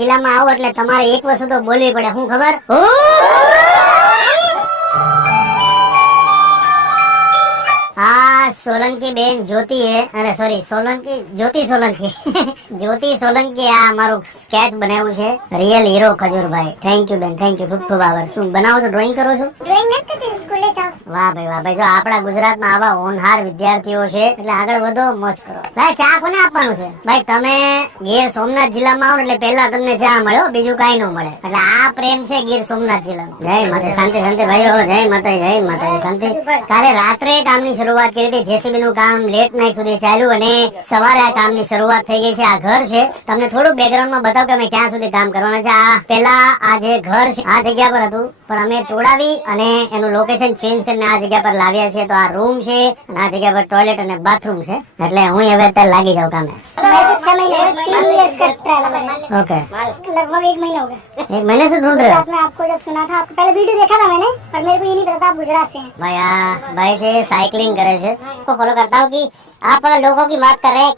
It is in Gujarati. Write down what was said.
જિલ્લામાં આવો એટલે તમારે એક વસ્તુ તો બોલવી પડે. શું ખબર? આ સોલંકી બેન જ્યોતિ હે, અરે સોરી સોલંકી જ્યોતિ સોલંકી જ્યોતિ સોલંકી આ અમારું સ્કેચ બનાવ્યું છે. Real hero Khajurbhai. Thank you બેન, થેન્ક યુ, ખૂબ ખૂબ આભાર. શું બનાવો છો? ડ્રોઈંગ કરો છો? ડ્રોઈંગ નથી કરતી, સ્કૂલે જાઉં છું. વાહ ભાઈ વાહ ભાઈ. જો આપણા ગુજરાતમાં આવા હોનહાર વિદ્યાર્થીઓ છે એટલે આગળ વધો, મોજ કરો. ભાઈ ચા કોને આપવાનું છે? ભાઈ તમે ગીર સોમનાથ જિલ્લામાં આવો એટલે પહેલા તમને ચા મળે, બીજું કઈ ન મળે. એટલે આ પ્રેમ છે ગીર સોમનાથ જિલ્લાનો. જય માતા, શાંતિ શાંતિ ભાઈઓ, જય માતા, જય માતા, શાંતિ. કાલે રાત્રે કામની શરૂઆત કરી હતી. જેસીબી નું કામ લેટ નાઈટ સુધી ચાલ્યું અને સવારે આ કામની શરૂઆત થઈ ગઈ છે. આ ઘર છે, તમને થોડું બેકગ્રાઉન્ડ માં બતાવ કે અમે ક્યાં સુધી કામ કરવાના છે. આ પેલા આ જે ઘર છે આ જગ્યા પર હતું, પણ અમે તોડાવી અને એનું લોકેશન ચેન્જ કરીને આ જગ્યા પર લાવ્યા છે. તો આ રૂમ છે અને આ જગ્યા પર ટોયલેટ અને બાથરૂમ છે. એટલે હું હવે અત્યારે લાગી જાઉં કામે. मैं तो 6 महीने 3 इयर्स का ट्रैवल है। ओके, लगभग 1 महीना हो गया। 1 महीने से ढूंढ रहे हो? रात में आपको जब सुना था, आपको पहले वीडियो देखा था मैंने, पर मेरे को ये नहीं पता था आप गुजरात से हैं। भाई भाई से साइकिलिंग करे છે. को फॉलो करता हूँ कि आप लोगों की बात कर रहे हैं